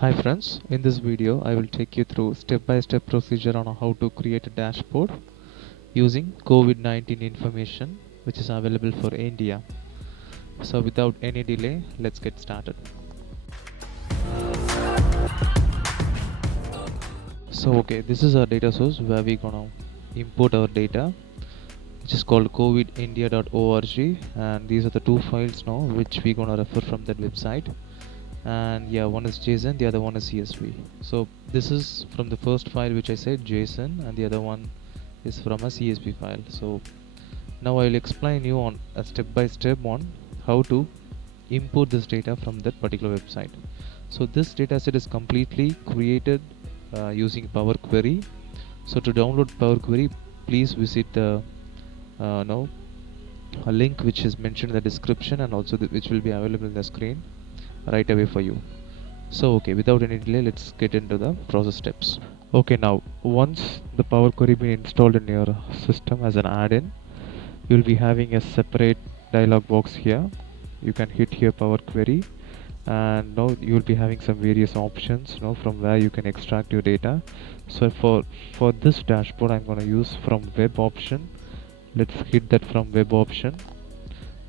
Hi friends, in this video I will take you through step-by-step procedure on how to create a dashboard using COVID-19 information which is available for India. So without any delay, let's get started. So okay, this is our data source where we're gonna import our data, which is called covidindia.org, and these are the two files now which we're gonna refer from that website. And yeah, one is JSON, the other one is CSV. So this is from the first file which I said JSON, and the other one is from a CSV file. So now I will explain you on a step by step on how to import this data from that particular website. So this dataset is completely created using Power Query. So to download Power Query, please visit the now a link which is mentioned in the description, and also which will be available in the screen right away for you. So okay, without any delay, let's get into the process steps. Okay, now once the Power Query been installed in your system as an add-in, you will be having a separate dialog box here. You can hit here Power Query, and now you will be having some various options, from where you can extract your data. So for this dashboard, I'm going to use from web option. Let's hit that from web option,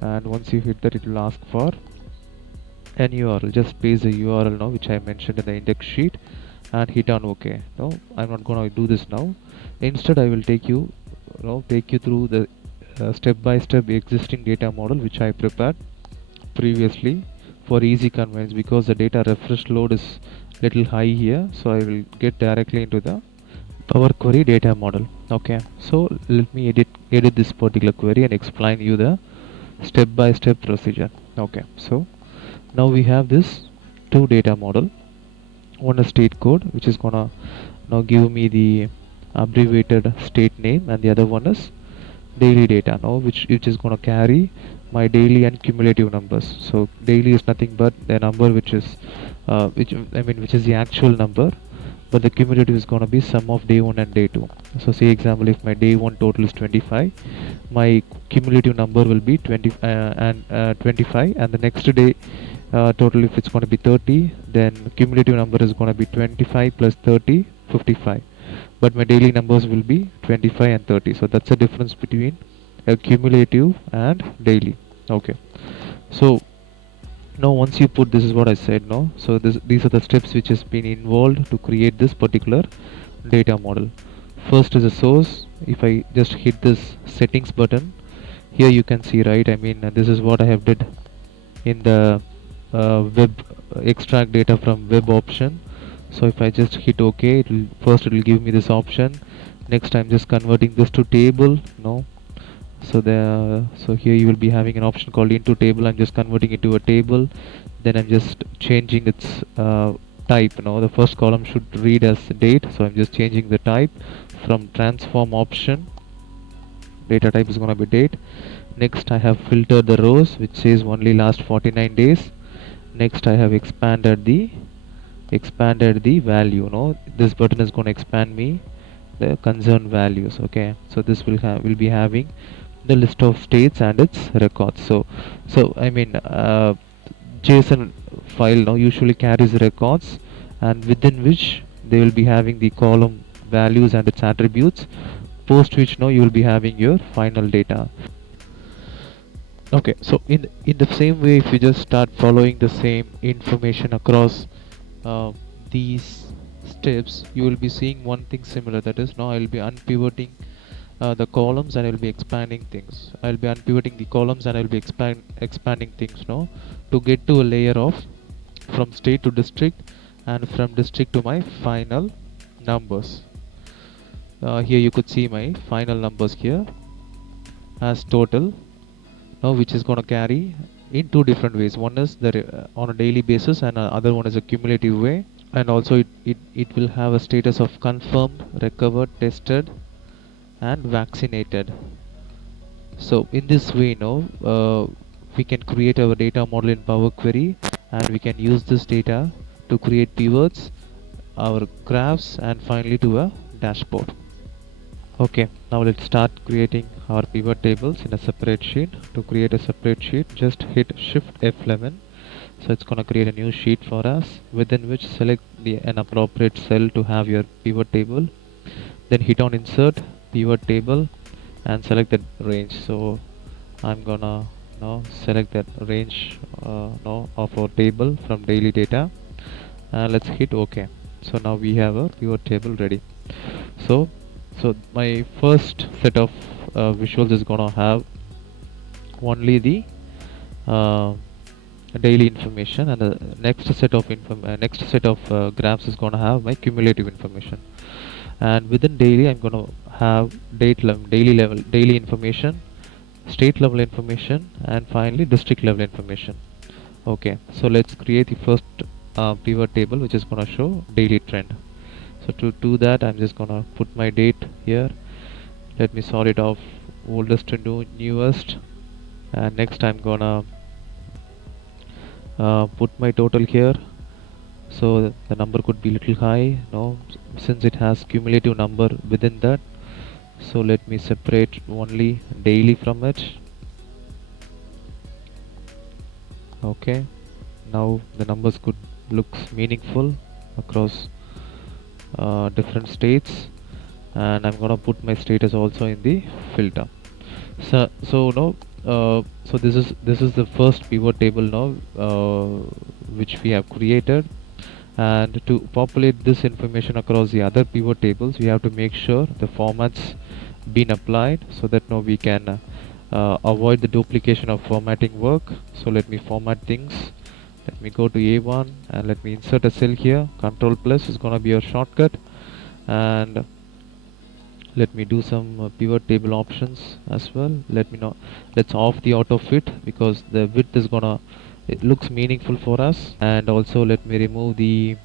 and once you hit that, it will ask for an URL. Just paste the URL now which I mentioned in the index sheet and hit on OK. No, I'm not gonna do this now. Instead, I will take you through the step-by-step existing data model which I prepared previously for easy convenience, because the data refresh load is little high here. So I will get directly into the Power Query data model. Okay, so let me edit this particular query and explain you the step-by-step procedure. Okay, so now we have this two data model. One is state code, which is gonna now give me the abbreviated state name, and the other one is daily data now, which is gonna carry my daily and cumulative numbers. So daily is nothing but the number which is which is the actual number, but the cumulative is gonna be sum of day 1 and day 2. So say example, if my day 1 total is 25, my cumulative number will be 25, and the next day total, if it's going to be 30, then cumulative number is going to be 25 plus 30, 55. But my daily numbers will be 25 and 30. So that's the difference between a cumulative and daily. Okay, so now once you put, this is what I said, no, so these are the steps which has been involved to create this particular data model. First is a source. If I just hit this settings button, here you can see, right, this is what I have did in the web extract data from web option. So if I just hit OK, it will give me this option. Next, I'm just converting this to table. No, so here you will be having an option called into table. I'm just converting it to a table. Then I'm just changing its type. No, the first column should read as date, so I'm just changing the type from transform option. Data type is going to be date. Next, I have filtered the rows which says only last 49 days. Next, I have expanded the value. No, this button is going to expand me the concerned values. Okay, so this will be having the list of states and its records. So JSON file now usually carries records, and within which they will be having the column values and its attributes, post which now you will be having your final data. Okay, so in the same way, if you just start following the same information across uh, these steps, you will be seeing one thing similar. That is, now I will be unpivoting the columns, and I will be expanding things. I will be unpivoting the columns, and I will be expanding things now to get to a layer of from state to district, and from district to my final numbers. Here you could see my final numbers here as total, now which is going to carry in two different ways. One is on a daily basis, and other one is a cumulative way. And also it will have a status of confirmed, recovered, tested, and vaccinated. So in this way, we can create our data model in Power Query, and we can use this data to create pivots, our graphs, and finally to a dashboard. Okay, now let's start creating our pivot tables in a separate sheet. To create a separate sheet, just hit Shift F11, So it's gonna create a new sheet for us, within which select an appropriate cell to have your pivot table. Then hit on insert pivot table and select that range. So I'm gonna now select that range now of our table from daily data, and let's hit OK. So now we have a pivot table ready. So my first set of visuals is gonna have only the uh, daily information, and the next set of graphs is gonna have my cumulative information. And within daily I'm going to have daily information, state level information, and finally district level information. Okay, so let's create the first pivot table, which is going to show daily trend. So to do that, I'm just going to put my date here. Let me sort it off oldest to newest, and next I'm gonna put my total here. So the number could be little high, no, since it has cumulative number within that. So let me separate only daily from it. Okay, now the numbers could looks meaningful across different states, and I'm gonna put my status also in the filter. So this is the first pivot table now, which we have created. And to populate this information across the other pivot tables, we have to make sure the formats been applied, so that now we can avoid the duplication of formatting work. So let me format things. Let me go to A1 and let me insert a cell here. Control plus is gonna be your shortcut, and let me do some pivot table options as well. Let's off the auto fit, because the width is gonna, it looks meaningful for us. And also let me remove the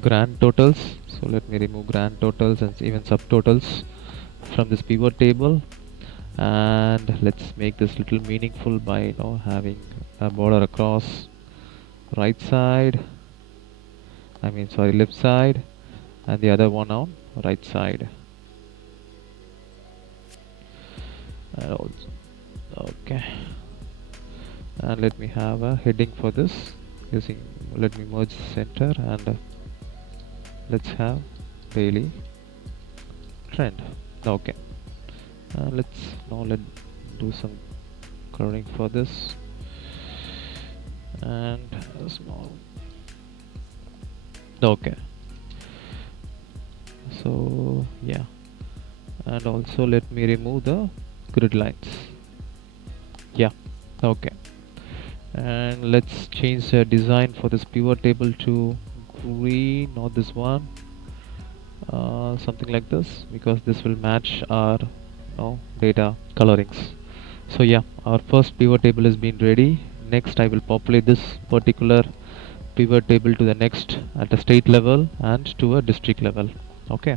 grand totals. So let me remove grand totals and even subtotals from this pivot table. And let's make this little meaningful by having a border across right side, left side, and the other one on right side. And also, okay, and let me have a heading for this using, let me merge center, and let's have daily trend. Okay, let's do some coloring for this, and a small. Okay, so yeah, and also let me remove the grid lines. Yeah, okay, and let's change the design for this pivot table to green, not this one, something like this, because this will match our data colorings. So yeah, our first pivot table has been ready. Next I will populate this particular pivot table to the next at a state level and to a district level. Okay,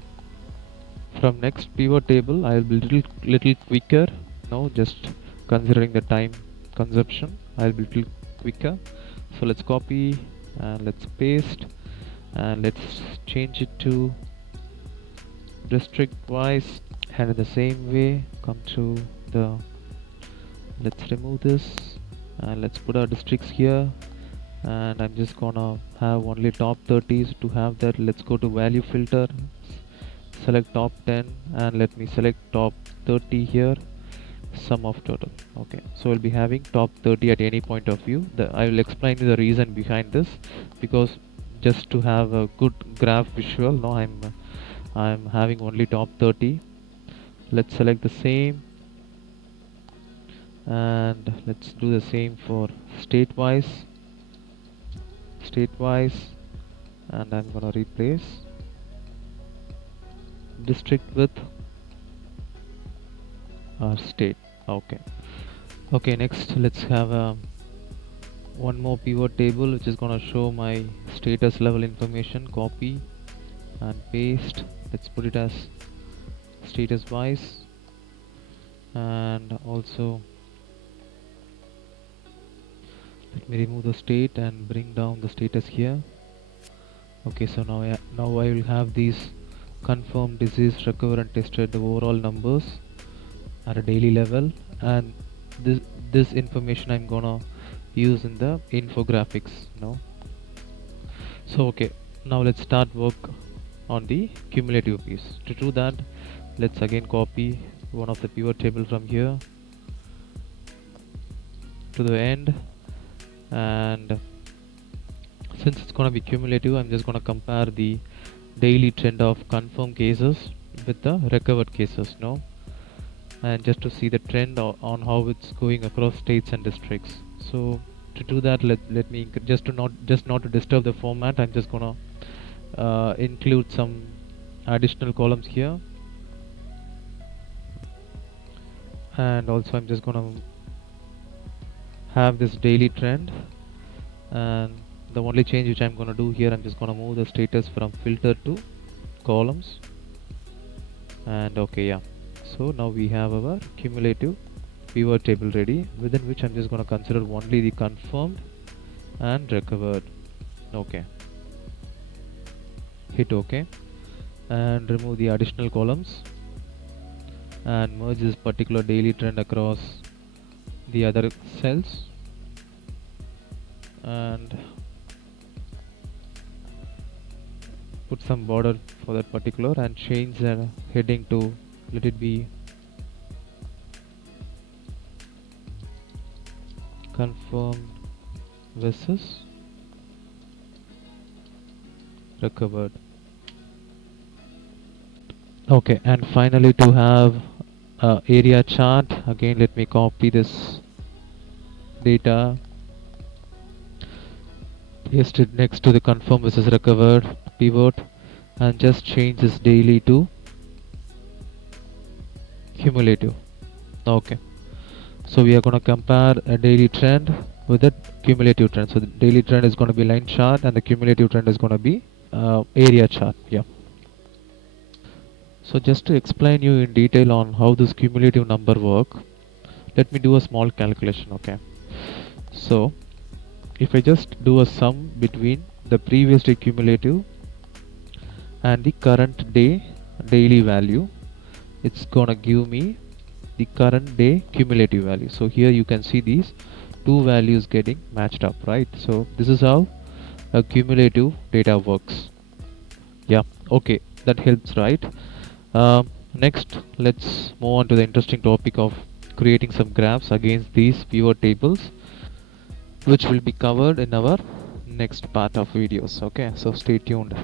from next pivot table I will be little quicker now, just considering the time consumption. I'll be little quicker. So let's copy and let's paste, and let's change it to district wise, and in the same way come to the, let's remove this and let's put our districts here. And I'm just gonna have only top 30s. To have that, let's go to value filter, select top 10, and let me select top 30 here, sum of total. Okay, so we'll be having top 30 at any point of view. I will explain you the reason behind this, because just to have a good graph visual, now I'm having only top 30. Let's select the same, and let's do the same for state wise, and I'm gonna replace district with our state. Okay, next let's have one more pivot table, which is gonna show my status level information. Copy and paste. Let's put it as status wise, and also let me remove the state and bring down the status here. Okay, so now I will have these confirmed, disease, recover and tested, the overall numbers at a daily level. And this information I'm gonna use in the infographics. So okay, now let's start work on the cumulative piece. To do that, let's again copy one of the pivot table from here to the end, and since it's gonna be cumulative, I'm just gonna compare the daily trend of confirmed cases with the recovered cases and just to see the trend on how it's going across states and districts. So to do that, let me just not to disturb the format, I'm just gonna include some additional columns here, and also I'm just gonna have this daily trend, and the only change which I'm gonna do here, I'm just gonna move the status from filter to columns. And okay, yeah, so now we have our cumulative pivot table ready, within which I'm just gonna consider only the confirmed and recovered. Okay, hit OK and remove the additional columns and merge this particular daily trend across the other cells, and put some border for that particular and change the heading to, let it be confirmed versus recovered. Okay, and finally, to have area chart, again let me copy this data, paste it next to the confirm versus recovered pivot, and just change this daily to cumulative. Okay, so we are going to compare a daily trend with a cumulative trend. So the daily trend is going to be line chart and the cumulative trend is going to be area chart. Yeah. So just to explain you in detail on how this cumulative number work, let me do a small calculation. Okay, so if I just do a sum between the previous day cumulative and the current day daily value, it's gonna give me the current day cumulative value. So here you can see these two values getting matched up, right? So this is how a cumulative data works. Yeah, okay, that helps, right? Next, let's move on to the interesting topic of creating some graphs against these pivot tables, which will be covered in our next part of videos. Okay, so stay tuned.